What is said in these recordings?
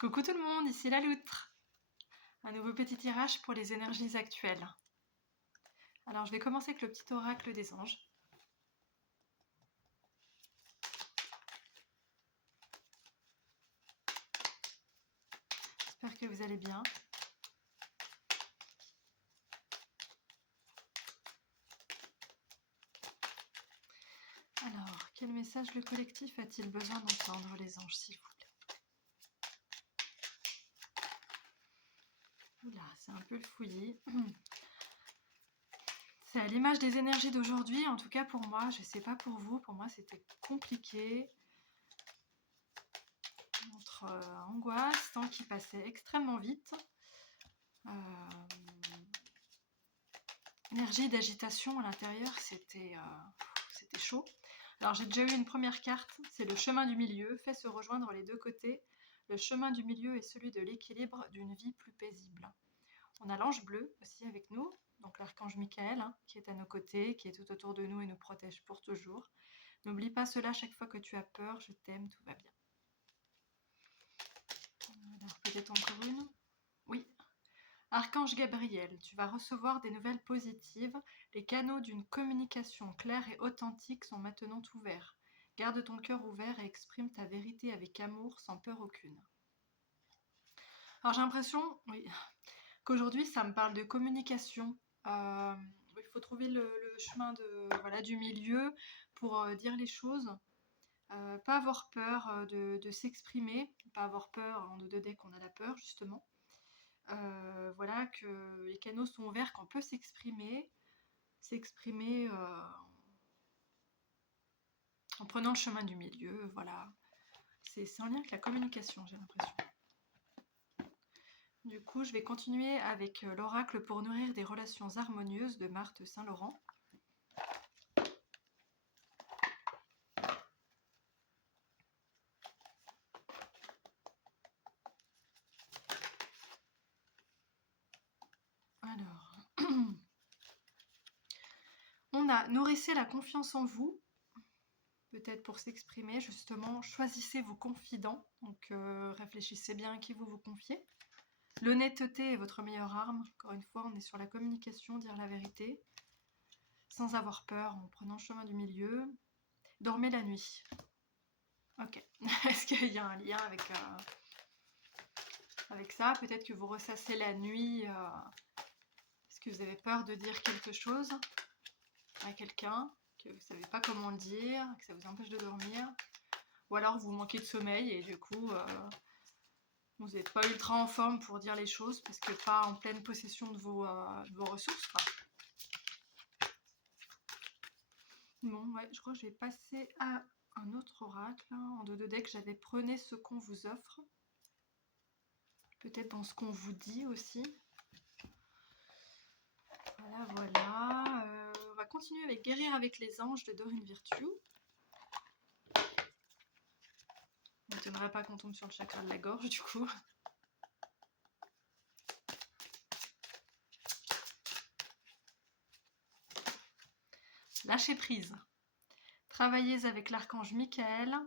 Coucou tout le monde, ici la loutre. Un nouveau petit tirage pour les énergies actuelles. Alors je vais commencer avec le petit oracle des anges. J'espère que vous allez bien. Alors, quel message le collectif a-t-il besoin d'entendre, les anges, s'il vous plaît? Oula, c'est un peu le fouillis. C'est à l'image des énergies d'aujourd'hui, en tout cas pour moi, je sais pas pour vous, pour moi c'était compliqué. Entre angoisse, temps qui passait extrêmement vite. Énergie d'agitation à l'intérieur, c'était chaud. Alors j'ai déjà eu une première carte, c'est le chemin du milieu, fait se rejoindre les deux côtés. Le chemin du milieu est celui de l'équilibre d'une vie plus paisible. On a l'ange bleu aussi avec nous, donc l'archange Michael, qui est à nos côtés, qui est tout autour de nous et nous protège pour toujours. N'oublie pas cela chaque fois que tu as peur, je t'aime, tout va bien. Alors peut-être encore une. Oui. Archange Gabriel, tu vas recevoir des nouvelles positives. Les canaux d'une communication claire et authentique sont maintenant ouverts. Garde ton cœur ouvert et exprime ta vérité avec amour, sans peur aucune. Alors j'ai l'impression qu'aujourd'hui ça me parle de communication. Il faut trouver le chemin du milieu pour dire les choses. Pas avoir peur de s'exprimer, pas avoir peur, en 2D qu'on a la peur justement. Voilà, que les canaux sont ouverts, qu'on peut s'exprimer en prenant le chemin du milieu, voilà. C'est en lien avec la communication, j'ai l'impression. Du coup, je vais continuer avec l'oracle pour nourrir des relations harmonieuses de Marthe Saint-Laurent. Alors, on a nourrissez la confiance en vous, peut-être pour s'exprimer, justement, choisissez vos confidents, donc réfléchissez bien à qui vous vous confiez. L'honnêteté est votre meilleure arme, encore une fois, on est sur la communication, dire la vérité, sans avoir peur, en prenant le chemin du milieu. Dormez la nuit. Ok, est-ce qu'il y a un lien avec ça? Peut-être que vous ressassez la nuit, parce que vous avez peur de dire quelque chose à quelqu'un, que vous ne savez pas comment le dire, que ça vous empêche de dormir. Ou alors vous manquez de sommeil et du coup vous n'êtes pas ultra en forme pour dire les choses parce que pas en pleine possession de vos ressources, quoi. Bon, ouais, je crois que je vais passer à un autre oracle en 2 decks. J'avais prenez ce qu'on vous offre. Peut-être dans ce qu'on vous dit aussi. Voilà. On va continuer avec Guérir avec les anges de Dorine Virtue. On m'étonnerait pas qu'on tombe sur le chakra de la gorge du coup. Lâchez prise. Travaillez avec l'archange Michael.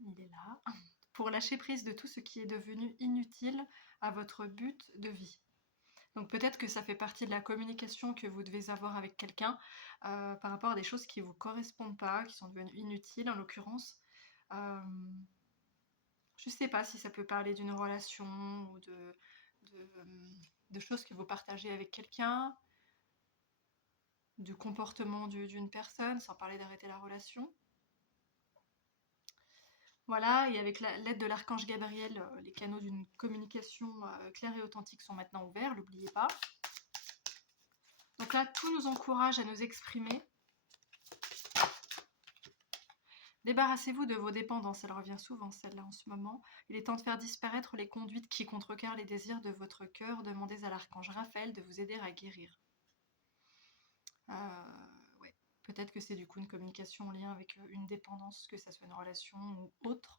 Il est là. Pour lâcher prise de tout ce qui est devenu inutile à votre but de vie. Donc peut-être que ça fait partie de la communication que vous devez avoir avec quelqu'un par rapport à des choses qui ne vous correspondent pas, qui sont devenues inutiles en l'occurrence. Je ne sais pas si ça peut parler d'une relation ou de choses que vous partagez avec quelqu'un, du comportement d'une personne, sans parler d'arrêter la relation. Voilà, et avec l'aide de l'archange Gabriel, les canaux d'une communication claire et authentique sont maintenant ouverts, n'oubliez pas. Donc là, tout nous encourage à nous exprimer. Débarrassez-vous de vos dépendances, elle revient souvent celle-là en ce moment. Il est temps de faire disparaître les conduites qui contrecarrent les désirs de votre cœur. Demandez à l'archange Raphaël de vous aider à guérir. Ouais. Peut-être que c'est du coup une communication en lien avec une dépendance, que ça soit une relation ou autre.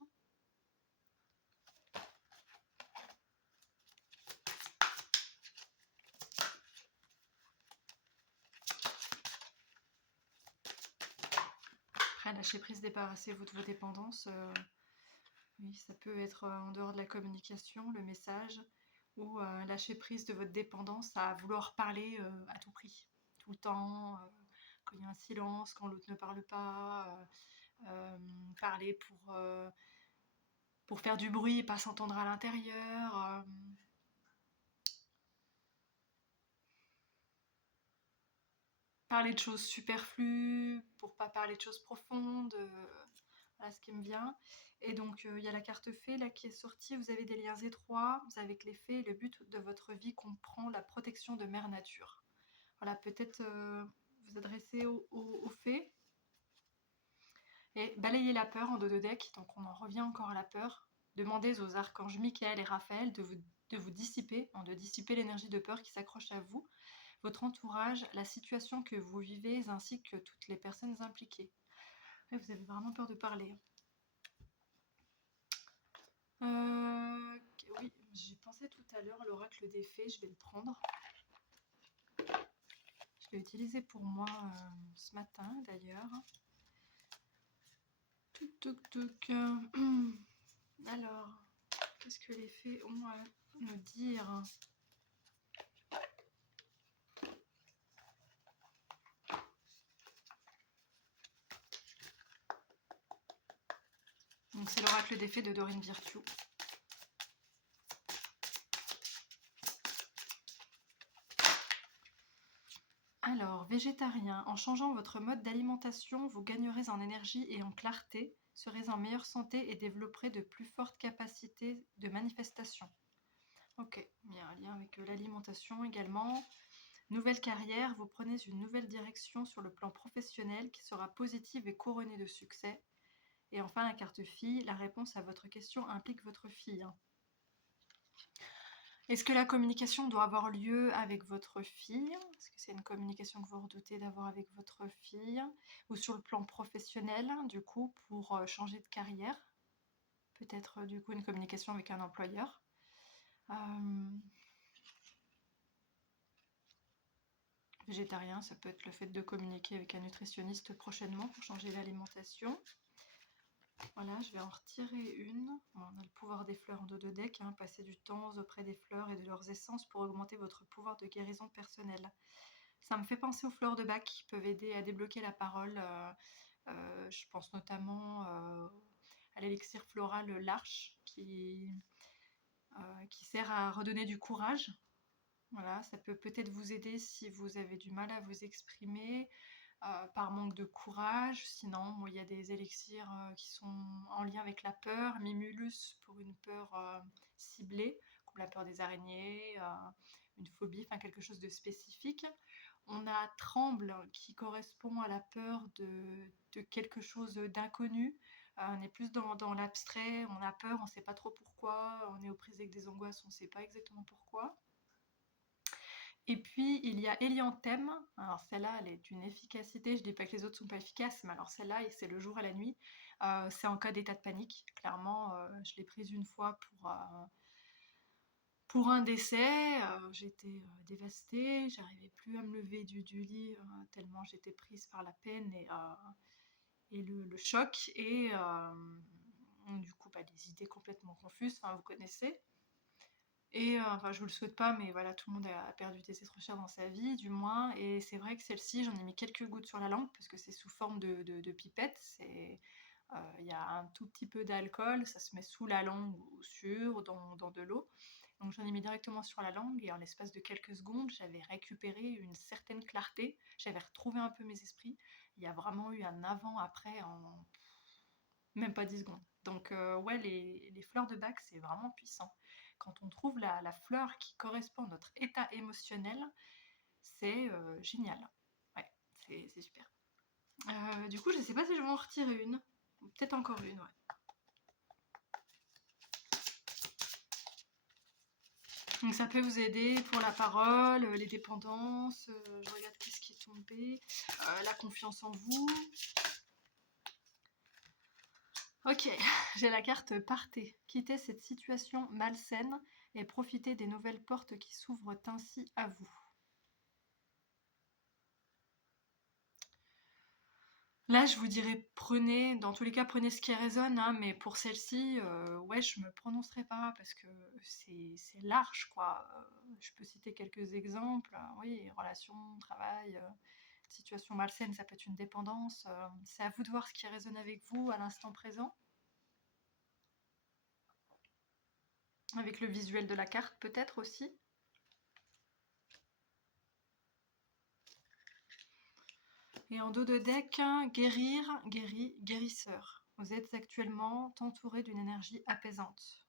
Après, lâchez prise, débarrassez-vous de vos dépendances. Oui, ça peut être en dehors de la communication, le message, ou lâcher prise de votre dépendance à vouloir parler à tout prix, tout le temps, quand il y a un silence, quand l'autre ne parle pas, parler pour faire du bruit et pas s'entendre à l'intérieur. Parler de choses superflues pour pas parler de choses profondes, voilà ce qui me vient. Et donc il y a la carte fée là qui est sortie, vous avez des liens étroits, vous avez avec les fées, le but de votre vie comprend la protection de Mère Nature. Voilà, peut-être vous adresser aux fées et balayer la peur en dos de deck, donc on en revient encore à la peur. Demandez aux archanges Michael et Raphaël de vous dissiper, de dissiper l'énergie de peur qui s'accroche à vous, votre entourage, la situation que vous vivez, ainsi que toutes les personnes impliquées. Ouais, vous avez vraiment peur de parler. Oui, j'ai pensé tout à l'heure, l'oracle des fées, je vais le prendre. Je l'ai utilisé pour moi ce matin d'ailleurs. Alors, qu'est-ce que les fées ont à nous dire? Donc c'est l'oracle des fées de Dorine Virtue. Alors, végétarien, en changeant votre mode d'alimentation, vous gagnerez en énergie et en clarté, serez en meilleure santé et développerez de plus fortes capacités de manifestation. Ok, il y a un lien avec l'alimentation également. Nouvelle carrière, vous prenez une nouvelle direction sur le plan professionnel qui sera positive et couronnée de succès. Et enfin, la carte fille, la réponse à votre question implique votre fille. Est-ce que la communication doit avoir lieu avec votre fille? Est-ce que c'est une communication que vous redoutez d'avoir avec votre fille? Ou sur le plan professionnel, du coup, pour changer de carrière? Peut-être, du coup, une communication avec un employeur. Végétarien, ça peut être le fait de communiquer avec un nutritionniste prochainement pour changer l'alimentation. Voilà, je vais en retirer une. Bon, on a le pouvoir des fleurs en dos de deck, passer du temps auprès des fleurs et de leurs essences pour augmenter votre pouvoir de guérison personnelle. Ça me fait penser aux fleurs de bac qui peuvent aider à débloquer la parole. Je pense notamment à l'élixir floral L'Arche qui sert à redonner du courage. Voilà, ça peut peut-être vous aider si vous avez du mal à vous exprimer, par manque de courage. Sinon, bon, il y a des élixirs qui sont en lien avec la peur. Mimulus pour une peur ciblée, comme la peur des araignées, une phobie, enfin quelque chose de spécifique. On a Tremble qui correspond à la peur de quelque chose d'inconnu. On est plus dans l'abstrait, on a peur, on ne sait pas trop pourquoi, on est aux prises avec des angoisses, on ne sait pas exactement pourquoi. Et puis, il y a Elianthème. Alors celle-là, elle est d'une efficacité. Je dis pas que les autres sont pas efficaces, mais alors celle-là, c'est le jour et la nuit. C'est en cas d'état de panique. Clairement, je l'ai prise une fois pour un décès. J'étais dévastée. J'arrivais plus à me lever du lit tellement j'étais prise par la peine et le choc. Et du coup, des idées complètement confuses. Enfin, vous connaissez. Et enfin, je vous le souhaite pas, mais voilà, tout le monde a perdu des êtres chers dans sa vie, du moins. Et c'est vrai que celle-ci, j'en ai mis quelques gouttes sur la langue, parce que c'est sous forme de pipette. Il y a un tout petit peu d'alcool, ça se met sous la langue ou dans de l'eau. Donc j'en ai mis directement sur la langue, et en l'espace de quelques secondes, j'avais récupéré une certaine clarté. J'avais retrouvé un peu mes esprits. Il y a vraiment eu un avant-après en même pas 10 secondes. Donc ouais, les fleurs de bac, c'est vraiment puissant. Quand on trouve la fleur qui correspond à notre état émotionnel, c'est génial. Ouais, c'est super. Du coup, je sais pas si je vais en retirer une. Peut-être encore une, ouais. Donc ça peut vous aider pour la parole, les dépendances, je regarde qu'est-ce qui est tombé, la confiance en vous. Ok, j'ai la carte Partez. Quittez cette situation malsaine et profitez des nouvelles portes qui s'ouvrent ainsi à vous. Là, je vous dirais prenez, dans tous les cas, prenez ce qui résonne, hein, mais pour celle-ci, ouais, je me prononcerai pas parce que c'est large, quoi. Je peux citer quelques exemples. Oui, relations, travail, situation malsaine, ça peut être une dépendance. C'est à vous de voir ce qui résonne avec vous à l'instant présent. Avec le visuel de la carte, peut-être aussi. Et en dos de deck, guérir, guéri, guérisseur. Vous êtes actuellement entouré d'une énergie apaisante.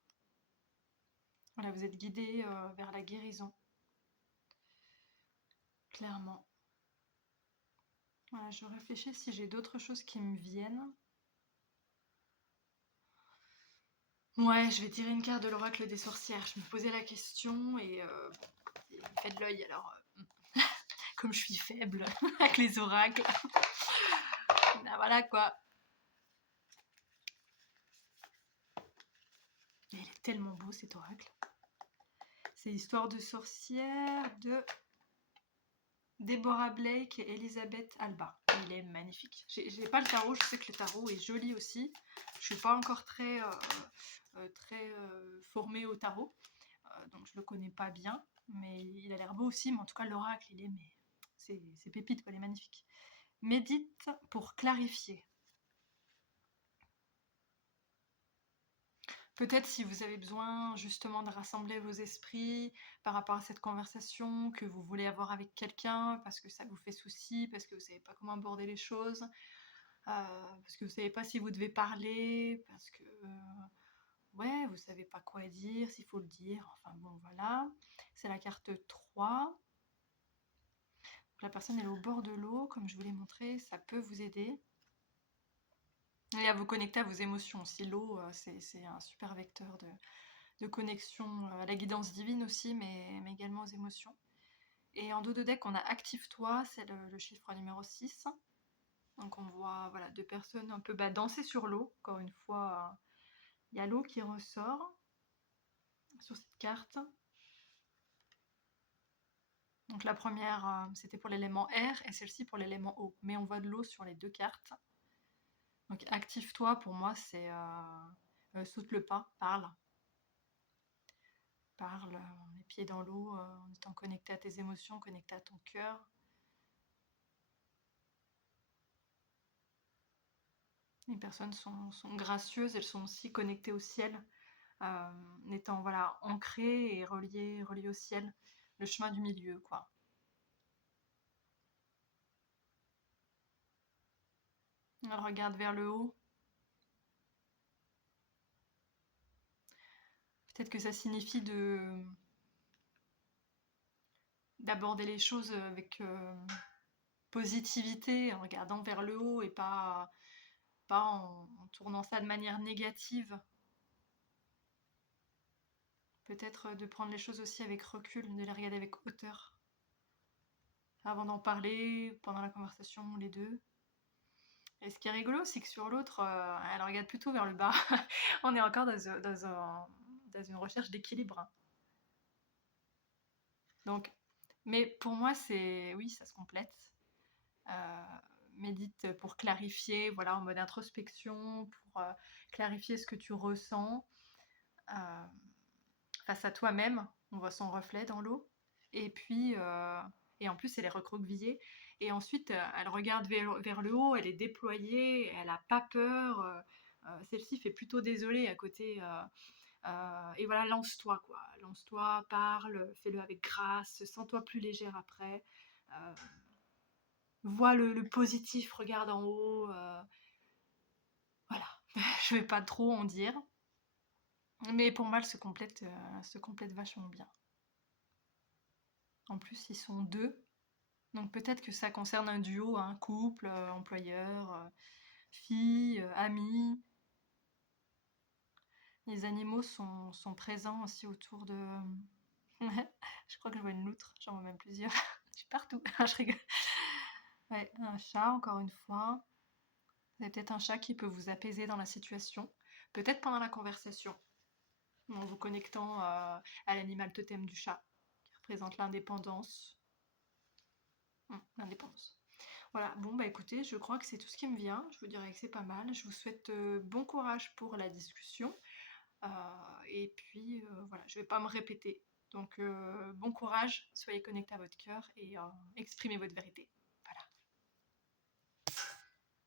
Voilà, vous êtes guidé vers la guérison. Clairement. Voilà, je réfléchis si j'ai d'autres choses qui me viennent. Ouais, je vais tirer une carte de l'oracle des sorcières. Je me posais la question et il me fait de l'œil alors. Comme je suis faible avec les oracles. Ben voilà quoi. Et il est tellement beau cet oracle. C'est l'histoire de sorcière de Deborah Blake et Elizabeth Alba. Il est magnifique. J'ai pas le tarot, je sais que le tarot est joli aussi. Je suis pas encore très formée au tarot, donc je le connais pas bien, mais il a l'air beau aussi. Mais en tout cas, l'oracle, il est mais c'est pépite, quoi, il est magnifique. Médite pour clarifier. Peut-être si vous avez besoin justement de rassembler vos esprits par rapport à cette conversation que vous voulez avoir avec quelqu'un parce que ça vous fait souci, parce que vous savez pas comment aborder les choses, parce que vous savez pas si vous devez parler, parce que ouais, vous savez pas quoi dire, s'il faut le dire, enfin bon voilà. C'est la carte 3. Donc, la personne elle est au bord de l'eau, comme je vous l'ai montré, ça peut vous aider. Et à vous connecter à vos émotions aussi. L'eau, c'est un super vecteur de connexion à la guidance divine aussi, mais également aux émotions. Et en dos de deck, on a Active-toi, c'est le chiffre numéro 6. Donc on voit voilà, deux personnes un peu danser sur l'eau. Encore une fois, il y a l'eau qui ressort sur cette carte. Donc la première, c'était pour l'élément air et celle-ci pour l'élément eau. Mais on voit de l'eau sur les deux cartes. Donc Active-toi, pour moi, c'est saute le pas, parle. Parle, les pieds dans l'eau, en étant connecté à tes émotions, connecté à ton cœur. Les personnes sont gracieuses, elles sont aussi connectées au ciel, étant voilà, ancrées et reliées au ciel, le chemin du milieu, quoi. Elle regarde vers le haut. Peut-être que ça signifie d'aborder les choses avec positivité, en regardant vers le haut et pas en tournant ça de manière négative. Peut-être de prendre les choses aussi avec recul, de les regarder avec hauteur. Avant d'en parler, pendant la conversation, les deux. Et ce qui est rigolo, c'est que sur l'autre, elle regarde plutôt vers le bas. On est encore dans une recherche d'équilibre. Donc, mais pour moi, c'est oui, ça se complète. Euh, Médite pour clarifier, voilà, en mode introspection, pour clarifier ce que tu ressens euh, face à toi-même. On voit son reflet dans l'eau. Et puis, et en plus, elle est recroquevillée. Et ensuite, elle regarde vers le haut, elle est déployée, elle n'a pas peur. Celle-ci fait plutôt désolée à côté. Et voilà, lance-toi, quoi. Lance-toi, parle, fais-le avec grâce, sens-toi plus légère après. Euh, Vois le positif, regarde en haut. Voilà, je vais pas trop en dire. Mais pour moi, elle se complète vachement bien. En plus, ils sont deux. Donc peut-être que ça concerne un duo, un couple, employeur, fille, amis. Les animaux sont présents aussi autour de... Je crois que je vois une loutre, j'en vois même plusieurs. Je suis partout, je rigole. Ouais, un chat, encore une fois. Vous avez peut-être un chat qui peut vous apaiser dans la situation. Peut-être pendant la conversation, en vous connectant à l'animal totem du chat, qui représente l'indépendance. L'indépendance. Voilà, bon bah écoutez, je crois que c'est tout ce qui me vient. Je vous dirais que c'est pas mal. Je vous souhaite bon courage pour la discussion. Euh, et puis voilà, je vais pas me répéter. Donc bon courage, soyez connectés à votre cœur et exprimez votre vérité.